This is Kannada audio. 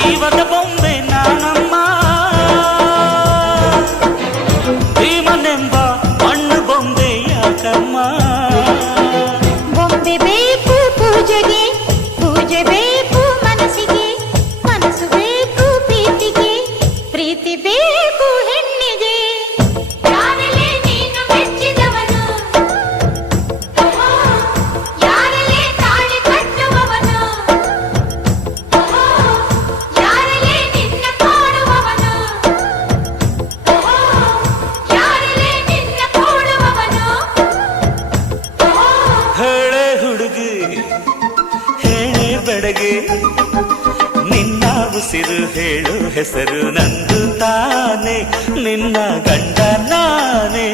ಜೀವದ ಬೊಂಬೆ ನಾನಮ್ಮ ಭೀಮನೆಂಬ ಮಣ್ಣು ಬೊಂಬೆ ಯಾಕಮ್ಮ ಬೊಂಬೆ ಬೇಕು ಪೂಜೆಗೆ ಪೂಜೆ ಬೇಕು ಮನಸ್ಸಿಗೆ ಮನಸ್ಸು ಬೇಕು ಪ್ರೀತಿಗೆ ಪ್ರೀತಿ ಬೇಕು ಹೆಣ್ಣಿಗೆ ಯಾರಲ್ಲೇ ನೀನು ಮೆಚ್ಚಿದವನು ಯಾರಲ್ಲೇ ತಾಳಿ ಕಟ್ಟುವವನು ಯಾರಲ್ಲೇ ನಿನ್ನ ಕೊಡುವವನು ಯಾರಲ್ಲೇ ನಿನ್ನ ಕೊಡುವವನು ಹೇಳೆ ಹುಡುಗಿ ಹೇಳೆ ಬೆಡಗೆ ನಿನ್ನ ಉಸಿರು ಹೇಳು ಹೆಸರು ನಂದು ತಾನೆ ನಿನ್ನ ಗಂಡ ನಾನೇ